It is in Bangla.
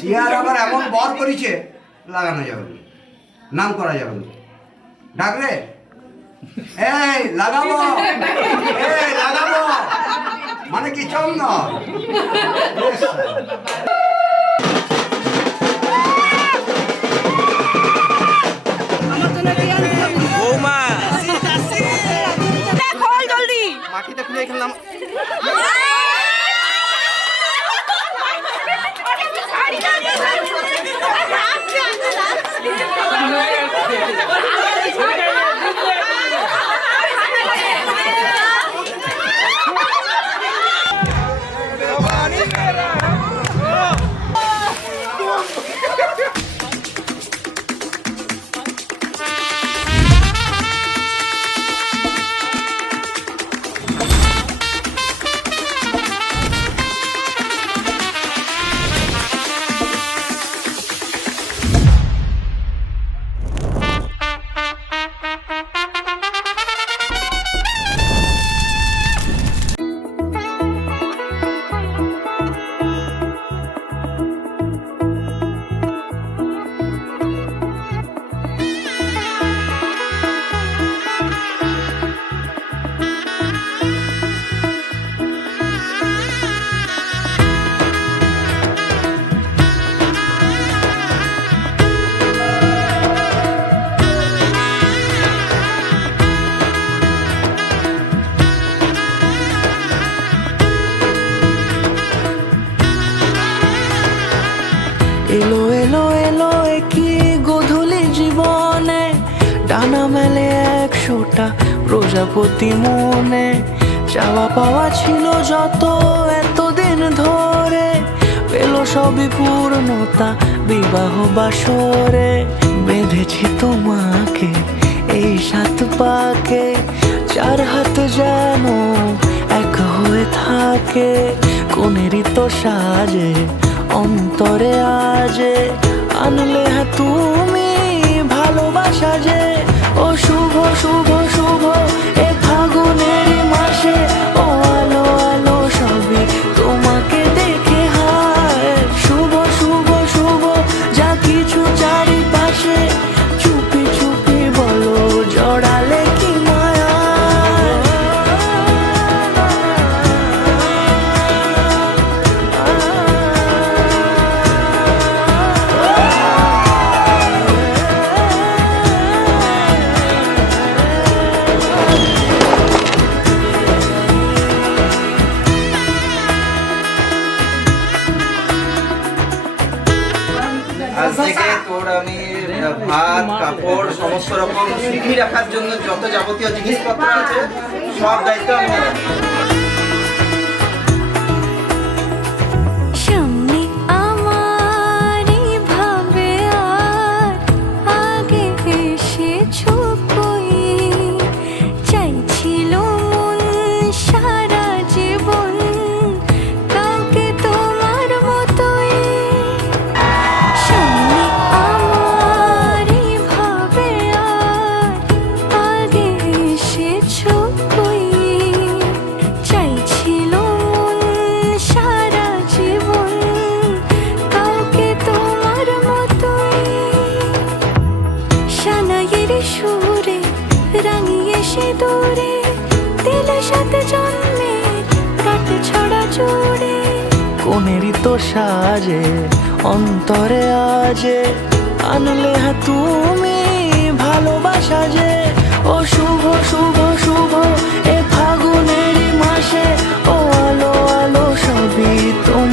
চেয়ার আবার এমন বর করেছে লাগানো যাবে না, নাম করা যাবে না। ডাকলে এই লাগাবো, এই লাগাবো মানে কি চল না। মাটিটা খুলে এখানে নাম। এলো এলো এলো একই গোধূলি জীবনে, ডানা মেলে 100টা প্রজাপতি মনে। চাওয়া পাওয়া ছিল যত এতদিন ধরে, পেল সবই পূর্ণতা বিবাহ বাসরে। বেঁধেছি তোমাকে এই 7 পাকে, 4 হাত যেন এক হয়ে থাকে। কোনেরই তো সাজে অন্তরে আজে, আনলে হ্যাঁ তুমি ভালোবাসা যে। ও শুভ শুভ শুভ এ ফাগুনের মাসে, ও আলো আলো সবই তোমাকে দেখে হায়। শুভ শুভ শুভ যা কিছু চারিপাশে, চুপি চুপি বলো জড়ালে কি মায়া। আজ থেকে তোর আমি ভাত কাপড় সমস্ত রকম সুখী রাখার জন্য যত যাবতীয় জিনিসপত্র আছে সব দায়িত্ব আমি নিলাম। কোনেরই তো সাজে অন্তরে আজে, আনলে হ্যাঁ তুমি ভালোবাসা যে। ও শুভ শুভ শুভ এ ফাগুনের মাসে, ও আলো আলো সবই তোমার